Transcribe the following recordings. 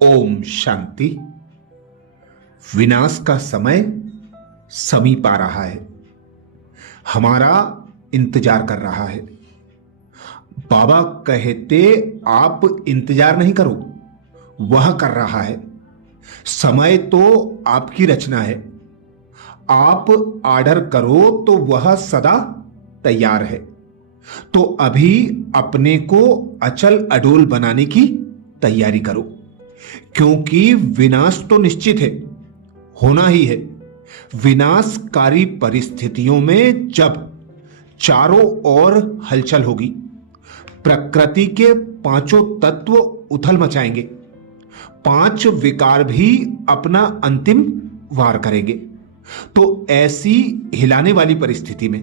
ओम शांति। विनाश का समय समीप आ रहा है, हमारा इंतजार कर रहा है। बाबा कहते आप इंतजार नहीं करो, वह कर रहा है। समय तो आपकी रचना है, आप ऑर्डर करो तो वह सदा तैयार है। तो अभी अपने को अचल अडोल बनाने की तैयारी करो, क्योंकि विनाश तो निश्चित है, होना ही है। विनाशकारी परिस्थितियों में जब चारों ओर हलचल होगी, प्रकृति के पांचों तत्व उथल मचाएंगे, पांच विकार भी अपना अंतिम वार करेंगे। तो ऐसी हिलाने वाली परिस्थिति में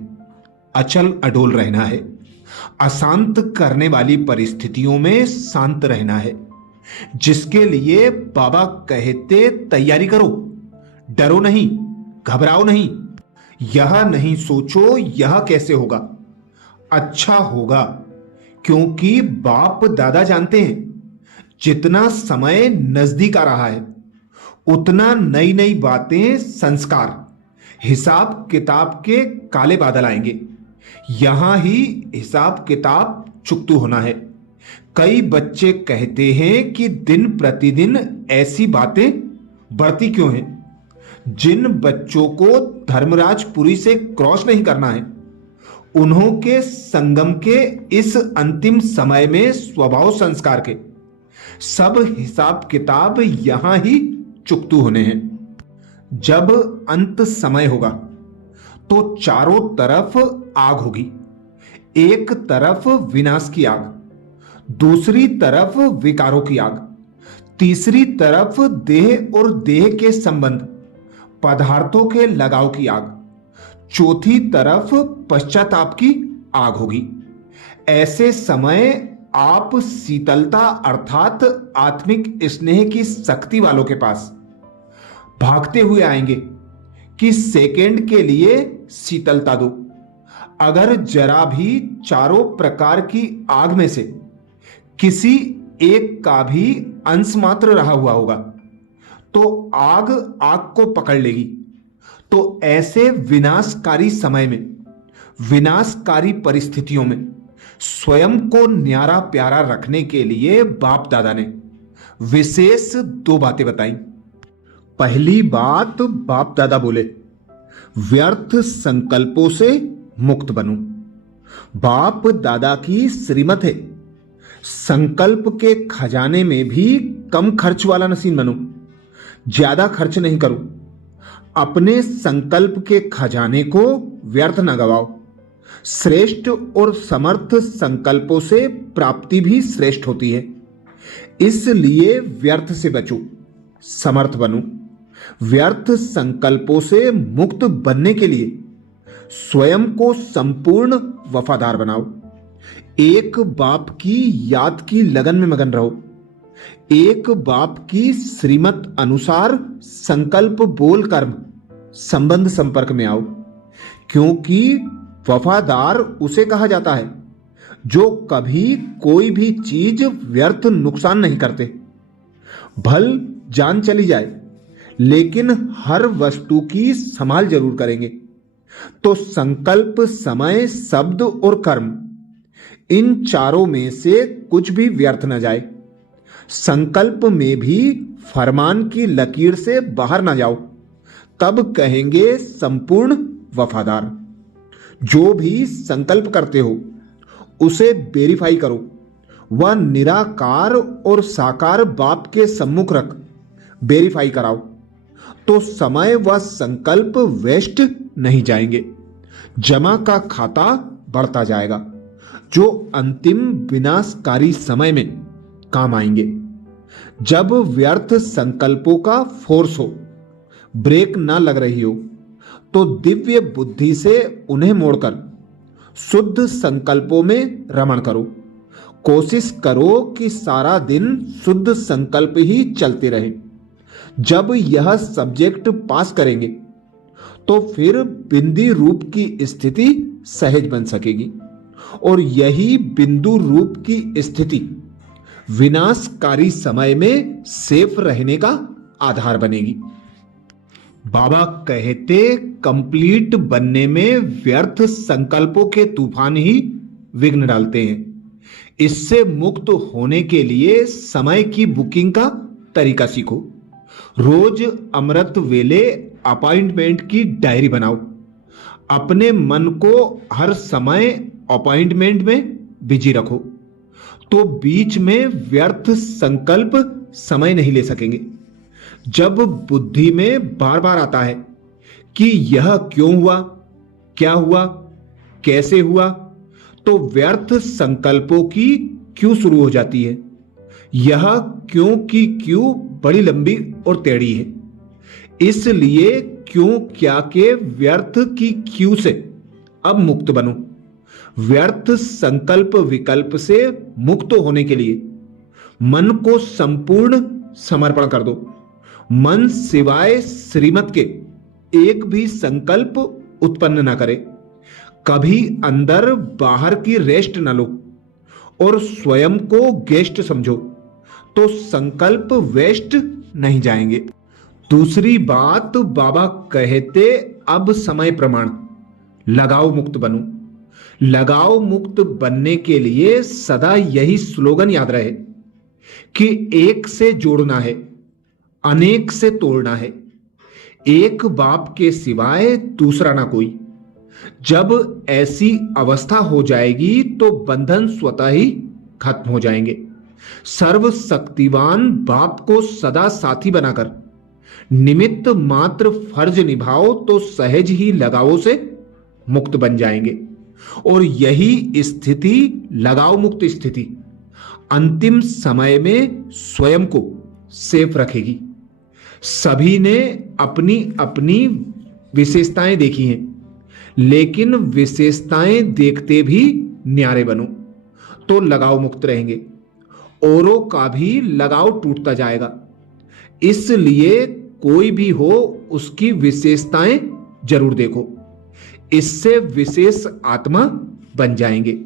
अचल अडोल रहना है, अशांत करने वाली परिस्थितियों में शांत रहना है, जिसके लिए बाबा कहते तैयारी करो, डरो नहीं, घबराओ नहीं, यह नहीं सोचो यह कैसे होगा, अच्छा होगा। क्योंकि बाप दादा जानते हैं जितना समय नजदीक आ रहा है उतना नई नई बातें, संस्कार, हिसाब किताब के काले बादल आएंगे। यहां ही हिसाब किताब चुकतू होना है। कई बच्चे कहते हैं कि दिन प्रतिदिन ऐसी बातें बढ़ती क्यों हैं। जिन बच्चों को धर्मराजपुरी से क्रॉस नहीं करना है, उन्हों के संगम के इस अंतिम समय में स्वभाव संस्कार के सब हिसाब किताब यहां ही चुकतू होने हैं। जब अंत समय होगा तो चारों तरफ आग होगी। एक तरफ विनाश की आग, दूसरी तरफ विकारों की आग, तीसरी तरफ देह और देह के संबंध, पदार्थों के लगाव की आग, चौथी तरफ पश्चाताप की आग होगी। ऐसे समय आप शीतलता अर्थात आत्मिक स्नेह की शक्ति वालों के पास भागते हुए आएंगे कि सेकेंड के लिए शीतलता दो। अगर जरा भी चारों प्रकार की आग में से किसी एक का भी अंश मात्र रहा हुआ होगा तो आग आग को पकड़ लेगी। तो ऐसे विनाशकारी समय में, विनाशकारी परिस्थितियों में स्वयं को न्यारा प्यारा रखने के लिए बाप दादा ने विशेष दो बातें बताई। पहली बात, बाप दादा बोले व्यर्थ संकल्पों से मुक्त बनो। बाप दादा की श्रीमत है, संकल्प के खजाने में भी कम खर्च वाला नसीब बनो, ज्यादा खर्च नहीं करो। अपने संकल्प के खजाने को व्यर्थ न गवाओ। श्रेष्ठ और समर्थ संकल्पों से प्राप्ति भी श्रेष्ठ होती है, इसलिए व्यर्थ से बचो, समर्थ बनो। व्यर्थ संकल्पों से मुक्त बनने के लिए स्वयं को संपूर्ण वफादार बनाओ। एक बाप की याद की लगन में मगन रहो। एक बाप की श्रीमत अनुसार संकल्प बोल कर्म संबंध संपर्क में आओ। क्योंकि वफादार उसे कहा जाता है जो कभी कोई भी चीज व्यर्थ नुकसान नहीं करते। भल जान चली जाए लेकिन हर वस्तु की संभाल जरूर करेंगे। तो संकल्प, समय, शब्द और कर्म, इन चारों में से कुछ भी व्यर्थ न जाए। संकल्प में भी फरमान की लकीर से बाहर ना जाओ, तब कहेंगे संपूर्ण वफादार। जो भी संकल्प करते हो उसे वेरीफाई करो, वह निराकार और साकार बाप के सम्मुख रख वेरीफाई कराओ। तो समय व संकल्प वेस्ट नहीं जाएंगे, जमा का खाता बढ़ता जाएगा, जो अंतिम विनाशकारी समय में काम आएंगे। जब व्यर्थ संकल्पों का फोर्स हो, ब्रेक ना लग रही हो, तो दिव्य बुद्धि से उन्हें मोड़कर शुद्ध संकल्पों में रमण करो। कोशिश करो कि सारा दिन शुद्ध संकल्प ही चलते रहे। जब यह सब्जेक्ट पास करेंगे तो फिर बिंदी रूप की स्थिति सहज बन सकेगी, और यही बिंदु रूप की स्थिति विनाशकारी समय में सेफ रहने का आधार बनेगी। बाबा कहते कंप्लीट बनने में व्यर्थ संकल्पों के तूफान ही विघ्न डालते हैं। इससे मुक्त होने के लिए समय की बुकिंग का तरीका सीखो। रोज अमृत वेले अपॉइंटमेंट की डायरी बनाओ। अपने मन को हर समय अपॉइंटमेंट में बिजी रखो, तो बीच में व्यर्थ संकल्प समय नहीं ले सकेंगे। जब बुद्धि में बार बार आता है कि यह क्यों हुआ, क्या हुआ, कैसे हुआ, तो व्यर्थ संकल्पों की क्यों शुरू हो जाती है। यह क्यों की क्यों बड़ी लंबी और टेढ़ी है। इसलिए क्यों क्या के व्यर्थ की क्यों से अब मुक्त बनो। व्यर्थ संकल्प विकल्प से मुक्त होने के लिए मन को संपूर्ण समर्पण कर दो। मन सिवाय श्रीमत के एक भी संकल्प उत्पन्न ना करे। कभी अंदर बाहर की रेस्ट न लो और स्वयं को गेस्ट समझो, तो संकल्प वेस्ट नहीं जाएंगे। दूसरी बात, बाबा कहते अब समय प्रमाण लगाओ मुक्त बनो। लगाओ मुक्त बनने के लिए सदा यही स्लोगन याद रहे कि एक से जोड़ना है, अनेक से तोड़ना है, एक बाप के सिवाय दूसरा ना कोई। जब ऐसी अवस्था हो जाएगी तो बंधन स्वतः ही खत्म हो जाएंगे। सर्वशक्तिवान बाप को सदा साथी बनाकर निमित्त मात्र फर्ज निभाओ तो सहज ही लगावों से मुक्त बन जाएंगे। और यही स्थिति लगाव मुक्त स्थिति अंतिम समय में स्वयं को सेफ रखेगी। सभी ने अपनी अपनी विशेषताएं देखी हैं, लेकिन विशेषताएं देखते भी न्यारे बनो तो लगाव मुक्त रहेंगे। औरों का भी लगाव टूटता जाएगा। इसलिए कोई भी हो उसकी विशेषताएं जरूर देखो, इससे विशेष आत्मा बन जाएंगे।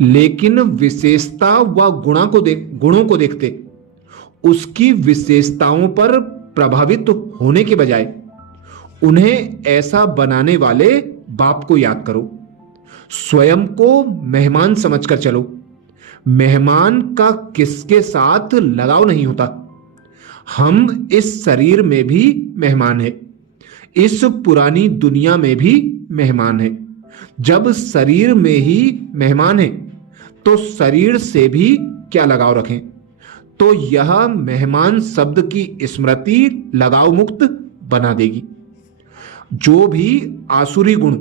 लेकिन विशेषता व गुणों को देखते उसकी विशेषताओं पर प्रभावित होने के बजाय उन्हें ऐसा बनाने वाले बाप को याद करो। स्वयं को मेहमान समझकर चलो। मेहमान का किसके साथ लगाव नहीं होता। हम इस शरीर में भी मेहमान हैं, इस पुरानी दुनिया में भी मेहमान हैं। जब शरीर में ही मेहमान हैं तो शरीर से भी क्या लगाव रखें। तो यह मेहमान शब्द की स्मृति लगाव मुक्त बना देगी। जो भी आसुरी गुण,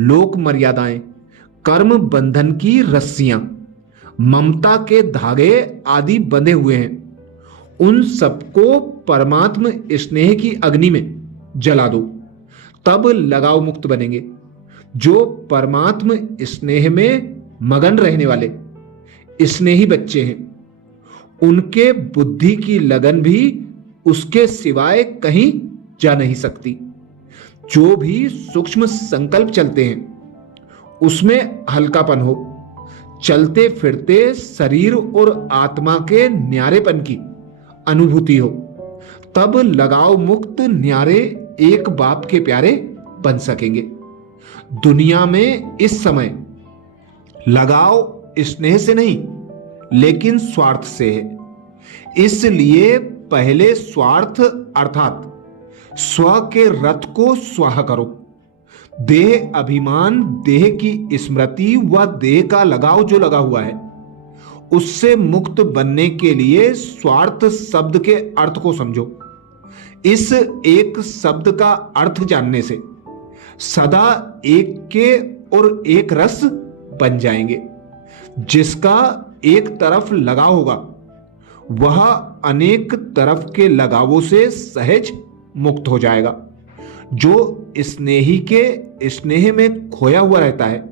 लोक मर्यादाएं, कर्म बंधन की रस्सियां, ममता के धागे आदि बंधे हुए हैं, उन सबको परमात्म स्नेह की अग्नि में जला दो, तब लगाव मुक्त बनेंगे। जो परमात्म स्नेह में मगन रहने वाले स्नेही बच्चे हैं, उनके बुद्धि की लगन भी उसके सिवाय कहीं जा नहीं सकती। जो भी सूक्ष्म संकल्प चलते हैं उसमें हल्कापन हो, चलते फिरते शरीर और आत्मा के न्यारेपन की अनुभूति हो, तब लगाव मुक्त न्यारे एक बाप के प्यारे बन सकेंगे। दुनिया में इस समय लगाव स्नेह से नहीं लेकिन स्वार्थ से है। इसलिए पहले स्वार्थ अर्थात स्व के रथ को स्वाहा करो। देह अभिमान, देह की स्मृति व देह का लगाव जो लगा हुआ है, उससे मुक्त बनने के लिए स्वार्थ शब्द के अर्थ को समझो। इस एक शब्द का अर्थ जानने से सदा एक के और एक रस बन जाएंगे। जिसका एक तरफ लगाव होगा वह अनेक तरफ के लगावों से सहज मुक्त हो जाएगा। जो स्नेही के स्नेह में खोया हुआ रहता है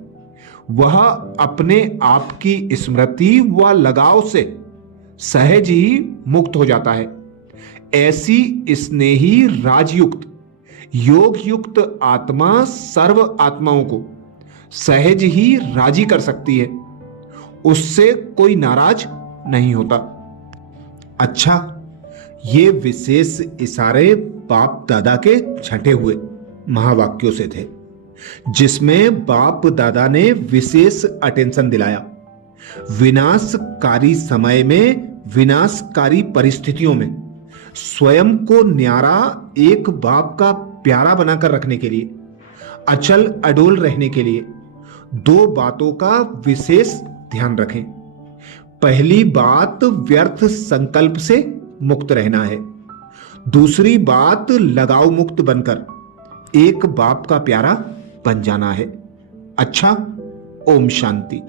वह अपने आप की स्मृति व लगाव से सहज ही मुक्त हो जाता है। ऐसी स्नेही राजयुक्त योग युक्त आत्मा सर्व आत्माओं को सहज ही राजी कर सकती है। उससे कोई नाराज नहीं होता। अच्छा, ये विशेष इशारे बाप दादा के छंटे हुए महावाक्यों से थे, जिसमें बाप दादा ने विशेष अटेंशन दिलाया। विनाशकारी समय में, विनाशकारी परिस्थितियों में स्वयं को न्यारा एक बाप का प्यारा बनाकर रखने के लिए, अचल अडोल रहने के लिए दो बातों का विशेष ध्यान रखें। पहली बात, व्यर्थ संकल्प से मुक्त रहना है। दूसरी बात, लगाव मुक्त बनकर एक बाप का प्यारा बन जाना है। अच्छा, ओम शांति।